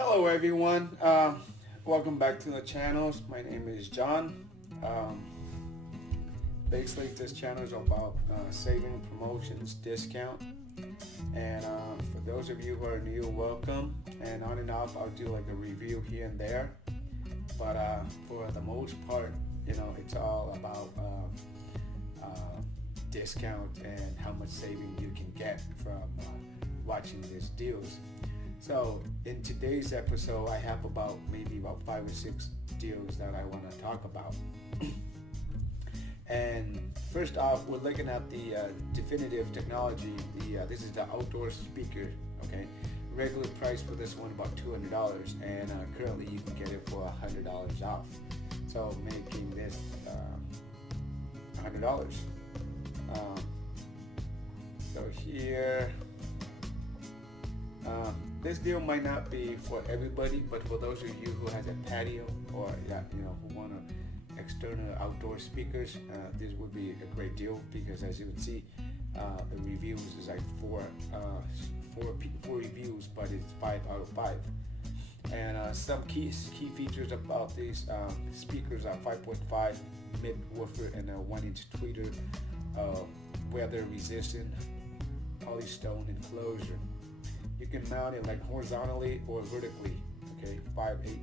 Hello everyone, welcome back to the channel. My name is John. Um, Basically this channel is about saving, promotions, discount, and for those of you who are new, welcome. And on and off I'll do like a review here and there, but for the most part, it's all about discount and how much saving you can get from watching these deals. So in today's episode, I have maybe about 5 or 6 deals that I want to talk about. And first off, we're looking at the definitive technology. This is the outdoor speaker. Okay, regular price for this one about $200, and currently you can get it for $100 off. So making this $100. So here. This deal might not be for everybody, but for those of you who has a patio or who want external outdoor speakers, this would be a great deal because as you can see, the reviews is like four reviews, but it's 5 out of 5. And some key features about these speakers are 5.5 mid woofer and a 1-inch tweeter, weather resistant polystone enclosure. You can mount it like horizontally or vertically. Okay, 5/8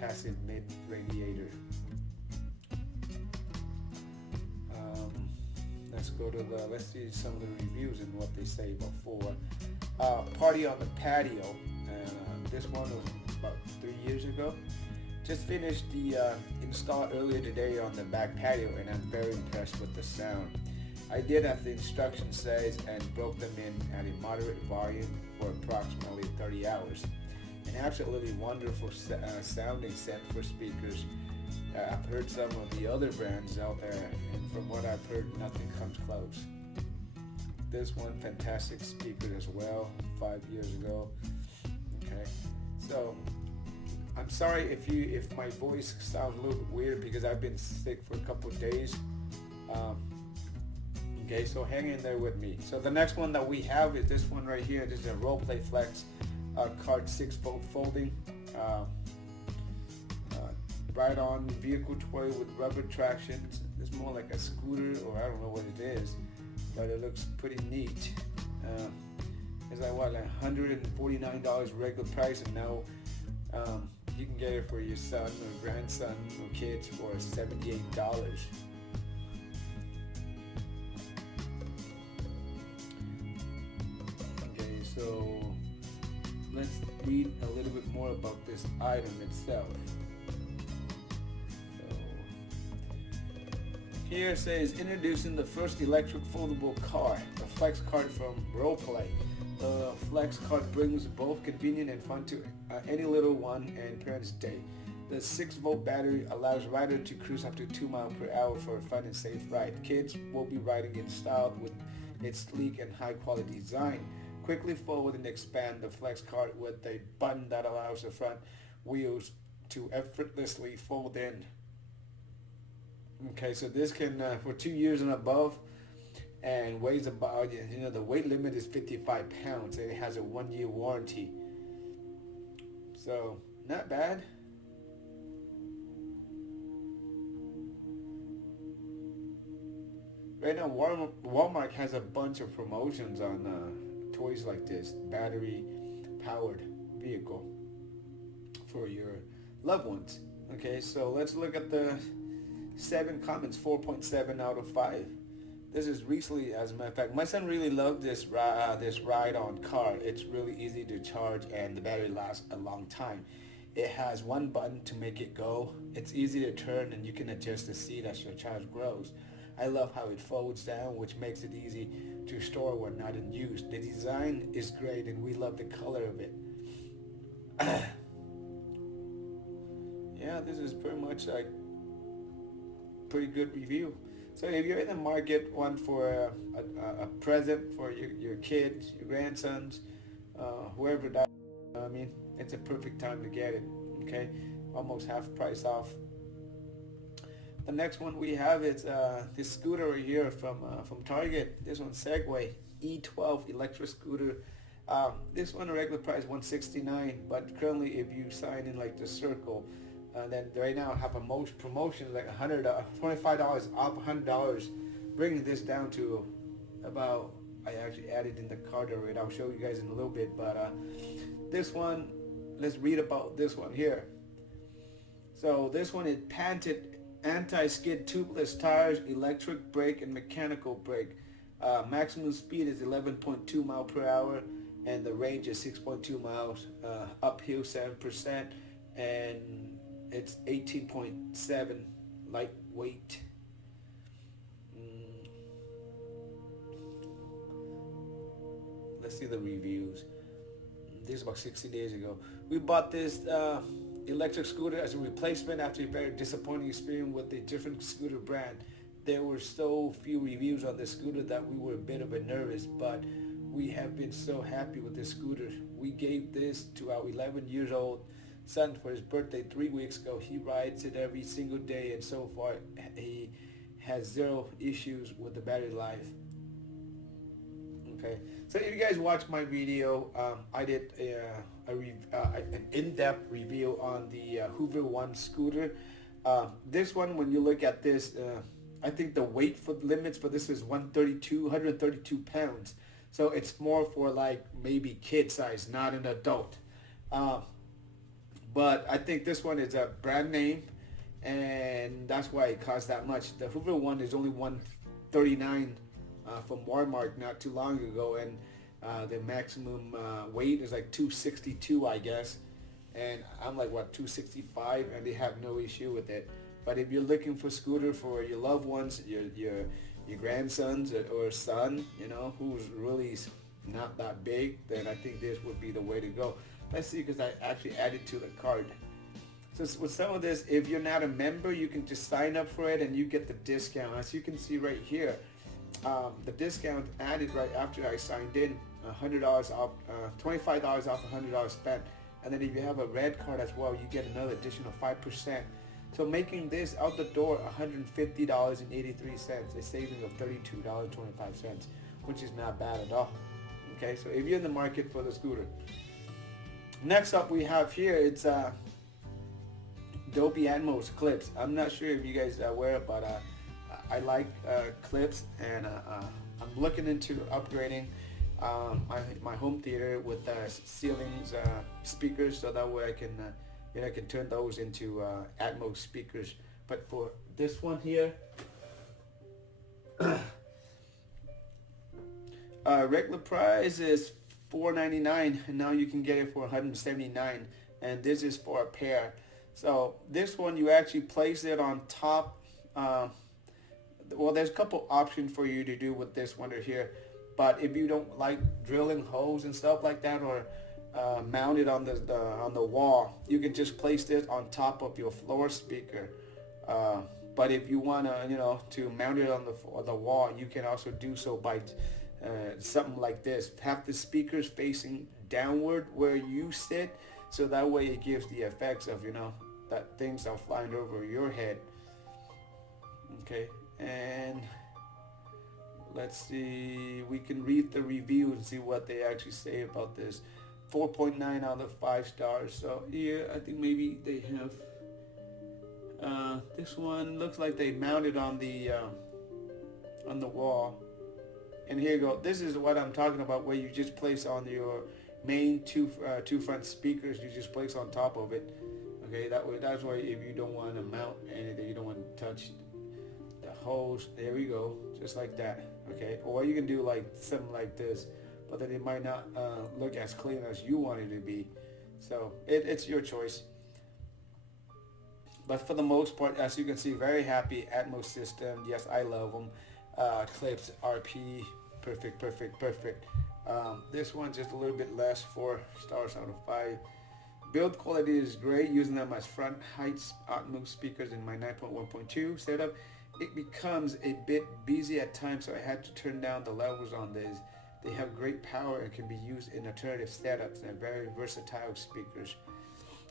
passive mid radiator. Let's see some of the reviews and what they say before. Party on the patio, and this one was about 3 years ago. Just finished the install earlier today on the back patio, and I'm very impressed with the sound. I did as the instruction says and broke them in at a moderate volume for approximately 30 hours. An absolutely wonderful sounding set for speakers. I've heard some of the other brands out there, and from what I've heard, nothing comes close. This one, fantastic speaker as well, 5 years ago. Okay, so I'm sorry if my voice sounds a little bit weird because I've been sick for a couple of days. Okay, so hang in there with me. So the next one that we have is this one right here. This is a Rollplay Flex Kart 6-volt folding. Ride-on vehicle toy with rubber traction. It's more like a scooter, or I don't know what it is, but it looks pretty neat. It's like $149 regular price, and now you can get it for your son or grandson or kids for $78. So let's read a little bit more about this item itself. So here it says, introducing the first electric foldable car, the Flex Kart from Rollplay. The Flex Kart brings both convenient and fun to any little one and parents' day. The 6-volt battery allows rider to cruise up to 2 miles per hour for a fun and safe ride. Kids will be riding in style with its sleek and high quality design. Quickly fold and expand the Flex Kart with a button that allows the front wheels to effortlessly fold in. Okay, so this can for 2 years and above, and weighs about, the weight limit is 55 pounds, and it has a 1-year warranty. So not bad. Right now Walmart has a bunch of promotions on toys like this, battery powered vehicle for your loved ones. Okay, so let's look at the 7 comments. 4.7 out of 5. This is recently, as a matter of fact, my son really loved this ride-on car. It's really easy to charge and the battery lasts a long time. It has one button to make it go. It's easy to turn and you can adjust the seat as your child grows. I love how it folds down, which makes it easy to store when not in use. The design is great and we love the color of it. Yeah, this is pretty much like pretty good review. So if you're in the market one for a present for your kids, your grandsons, whoever that, it's a perfect time to get it. Okay, almost half price off. The next one we have is this scooter right here from Target. This one's Segway E12 electric scooter This one, the regular price $169, but currently if you sign in like the circle, then right now I have a most promotion like $25 off $100, bringing this down to about, I actually added in the card already. I'll show you guys in a little bit, but this one, let's read about this one here. So this one is patented anti-skid tubeless tires, electric brake and mechanical brake. Maximum speed is 11.2 miles per hour, and the range is 6.2 miles. Uphill 7%, and it's 18.7 lightweight. Let's see the reviews. This is about 60 days ago. We bought this electric scooter as a replacement after a very disappointing experience with a different scooter brand. There were so few reviews on this scooter that we were a bit of a nervous, but we have been so happy with this scooter. We gave this to our 11-year-old son for his birthday 3 weeks ago. He rides it every single day, and so far he has 0 issues with the battery life. Okay, so if you guys watched my video, I did an in-depth review on the Hoover One scooter. This one, when you look at this, I think the weight for limits for this is 132 pounds. So it's more for like maybe kid size, not an adult. But I think this one is a brand name, and that's why it costs that much. The Hoover One is only $139 from Walmart not too long ago, and the maximum weight is like 262, I guess. And I'm like, what, 265, and they have no issue with it. But if you're looking for a scooter for your loved ones, your grandsons or son, you know, who's really not that big, then I think this would be the way to go. Let's see, because I actually added to the cart. So with some of this, if you're not a member, you can just sign up for it and you get the discount. As you can see right here, the discount added right after I signed in, $100 off, $25 off $100 spent. And then if you have a red card as well, you get another additional 5%. So making this out the door $150.83, a saving of $32.25, which is not bad at all. Okay, so if you're in the market for the scooter. Next up we have here, it's Dolby Atmos Klipsch. I'm not sure if you guys are aware, but I like Klipsch, and I'm looking into upgrading my home theater with ceilings speakers, so that way I can I can turn those into Atmos speakers. But for this one here, regular price is $499, and now you can get it for $179, and this is for a pair. So this one, you actually place it on top. Well, there's a couple options for you to do with this one right here, but if you don't like drilling holes and stuff like that, or mount it on the wall, you can just place this on top of your floor speaker. But if you want to mount it on the wall, you can also do so by something like this. Have the speakers facing downward where you sit, so that way it gives the effects of that things are flying over your head. Okay, and let's see, we can read the review and see what they actually say about this. 4.9 out of 5 stars. So yeah, I think maybe they have this one looks like they mounted on the wall. And here you go. This is what I'm talking about, where you just place on your main two front speakers, you just place on top of it. Okay, that's why if you don't want to mount anything, you don't want to touch the holes. There we go, just like that. Okay, or you can do like something like this, but then it might not look as clean as you want it to be. So it's your choice. But for the most part, as you can see, very happy Atmos system. Yes, I love them. Klipsch RP, perfect. This one just a little bit less, 4 stars out of 5. Build quality is great, using them as front height Atmos speakers in my 9.1.2 setup. It becomes a bit busy at times, so I had to turn down the levels on this. They have great power and can be used in alternative setups, and are very versatile speakers.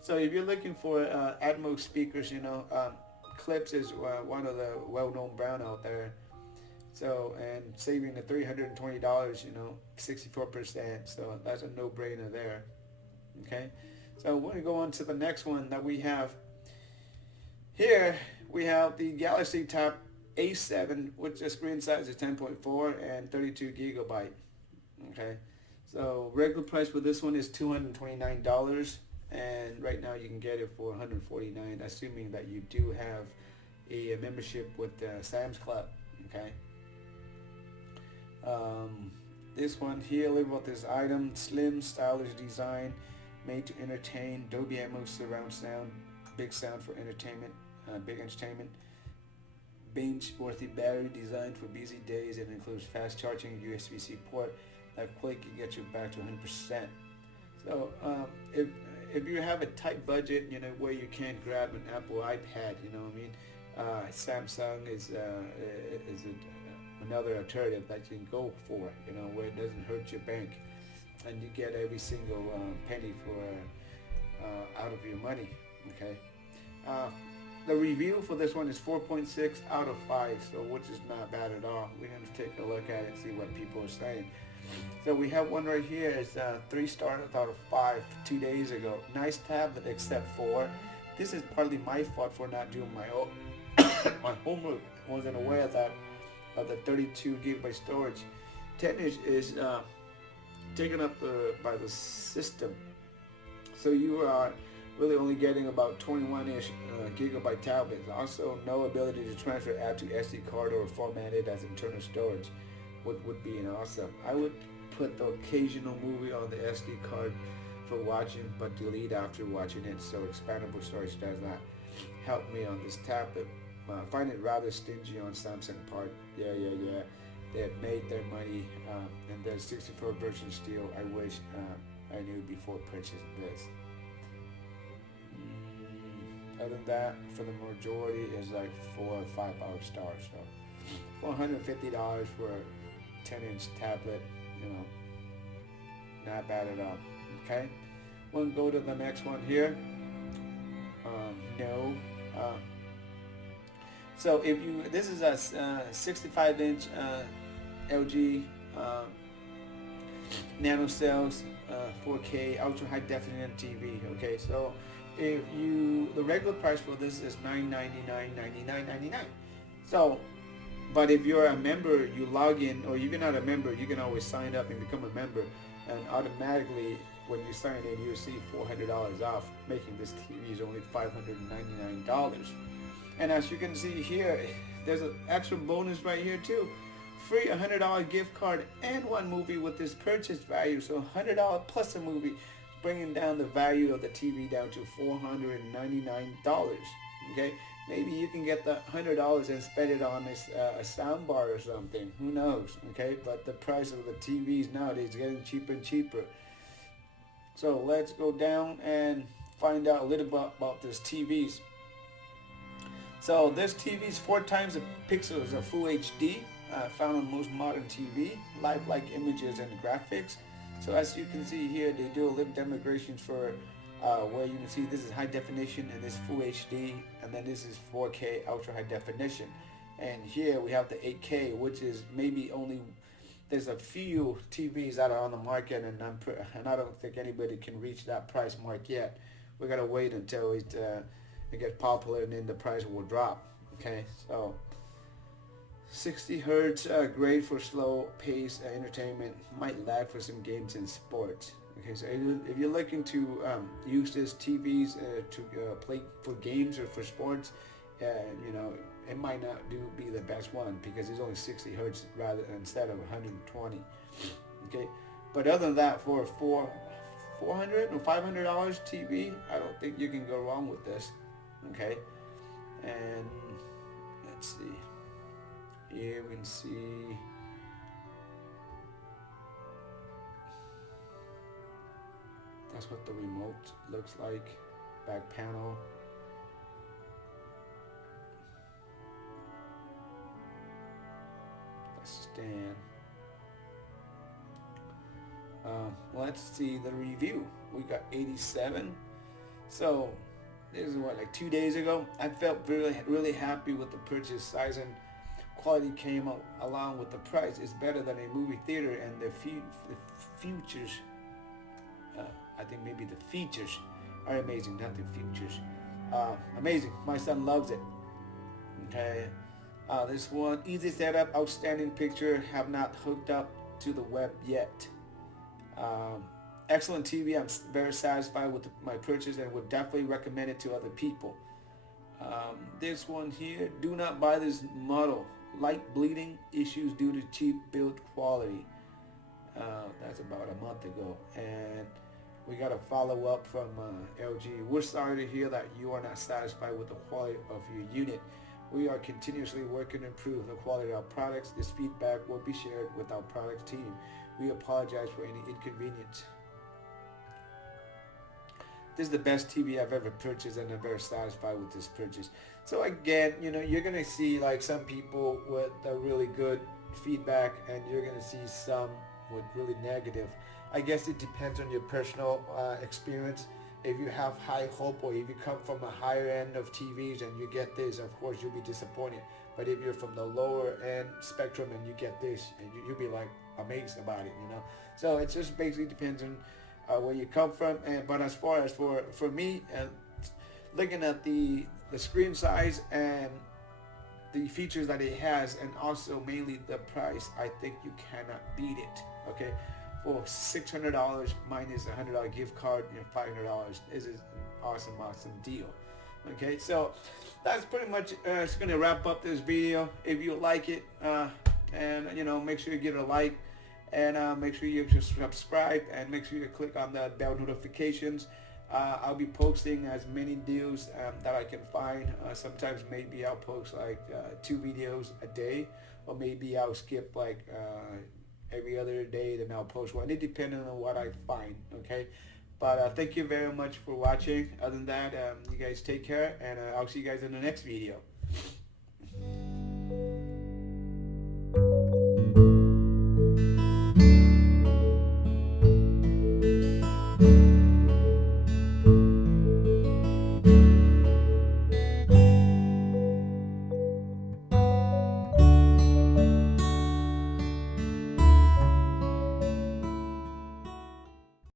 So if you're looking for Atmos speakers, Klipsch is one of the well-known brand out there. So, and saving the $320, 64%. So that's a no-brainer there. Okay. So we're going to go on to the next one that we have. Here we have the Galaxy Tab A7, which the screen size is 10.4 and 32 gigabyte. Okay. So regular price for this one is $229, and right now you can get it for $149, assuming that you do have a membership with Sam's Club. Okay. This one here, label about this item: slim, stylish design, made to entertain. Dolby Atmos surround sound, big sound for entertainment, big entertainment. Bench-worthy battery designed for busy days and includes fast charging USB-C port that quick can get you back to 100%. So if you have a tight budget, where you can't grab an Apple iPad, Samsung is another alternative that you can go for, where it doesn't hurt your bank, and you get every single penny for out of your money. Okay. The review for this one is 4.6 out of 5, so which is not bad at all. We're going to take a look at it and see what people are saying. So we have one right here. It's 3 stars out of 5 2 days ago. Nice tablet, except for this is partly my fault for not doing my my homework. I wasn't aware of that, of the 32 gigabyte storage. 10-inch is taken up by the system, so you are really only getting about 21-ish gigabyte tablets. Also, no ability to transfer app to SD card or format it as internal storage would be an awesome. I would put the occasional movie on the SD card for watching, but delete after watching it, so expandable storage does not help me on this tablet. I find it rather stingy on Samsung part. Yeah. They have made their money, and the 64 version still. I wish I knew before purchasing this. Other than that, for the majority, is like 4 or 5 out stars. So $450 for a 10-inch tablet, not bad at all. Okay, we'll go to the next one here. So if you, this is a 65-inch LG nanocells 4K ultra high definition TV. Okay, so if you, the regular price for this is $999.99. So, but if you're a member, you log in, or if you're not a member, you can always sign up and become a member, and automatically when you sign in, you receive $400 off, making this TV is only $599. And as you can see here, there's an extra bonus right here too. Free $100 gift card and one movie with this purchase value. So $100 plus a movie, bringing down the value of the TV down to $499. Okay, maybe you can get the $100 and spend it on a sound bar or something. Who knows? Okay, but the price of the TVs nowadays is getting cheaper and cheaper. So let's go down and find out a little bit about this TVs. So this TV is 4 times the pixels of Full HD, found on most modern TV, lifelike images and graphics. So as you can see here, they do a little demonstration for where you can see this is high definition and this Full HD, and then this is 4K ultra high definition. And here we have the 8K, which is maybe only, there's a few TVs that are on the market, and I don't think anybody can reach that price mark yet. We gotta wait until it gets popular, and then the price will drop. Okay, so 60 hertz, great for slow pace entertainment, might lag for some games and sports. Okay, so if you're looking to use this TVs to play for games or for sports, it might not be the best one, because it's only 60 hertz instead of 120. Okay, but other than that, for $400 or $500 TV, I don't think you can go wrong with this. Okay, and let's see. Here we can see that's what the remote looks like. Back panel. The stand. Let's see the review. We got 87. So this is what, like 2 days ago. I felt really happy with the purchase size, and quality came along with the price is better than a movie theater, and the features, I think maybe the features are amazing, not the futures. Amazing. My son loves it. Okay. This one, easy setup, outstanding picture, have not hooked up to the web yet. Excellent TV. I'm very satisfied with my purchase and would definitely recommend it to other people. This one here, do not buy this model. Light bleeding issues due to cheap build quality. That's about a month ago. And we got a follow up from LG. We're sorry to hear that you are not satisfied with the quality of your unit. We are continuously working to improve the quality of our products. This feedback will be shared with our product team. We apologize for any inconvenience. This is the best TV I've ever purchased, and I'm very satisfied with this purchase. So again, you're going to see like some people with a really good feedback, and you're going to see some with really negative. I guess it depends on your personal experience. If you have high hope, or if you come from a higher end of TVs and you get this, of course you'll be disappointed. But if you're from the lower end spectrum and you get this, and you'll be like amazed about it, So it just basically depends on where you come from. But as far as for me, looking at the screen size and the features that it has, and also mainly the price, I think you cannot beat it. Okay. For $600 minus a $100 gift card, $500. This is an awesome deal. Okay, so that's pretty much it's gonna wrap up this video. If you like it, and make sure you give it a like, and make sure you just subscribe, and make sure you click on the bell notifications. I'll be posting as many deals that I can find. Sometimes maybe I'll post like 2 videos a day, or maybe I'll skip like every other day, then I'll post one. It depends on what I find, okay? But thank you very much for watching. Other than that, you guys take care, and I'll see you guys in the next video.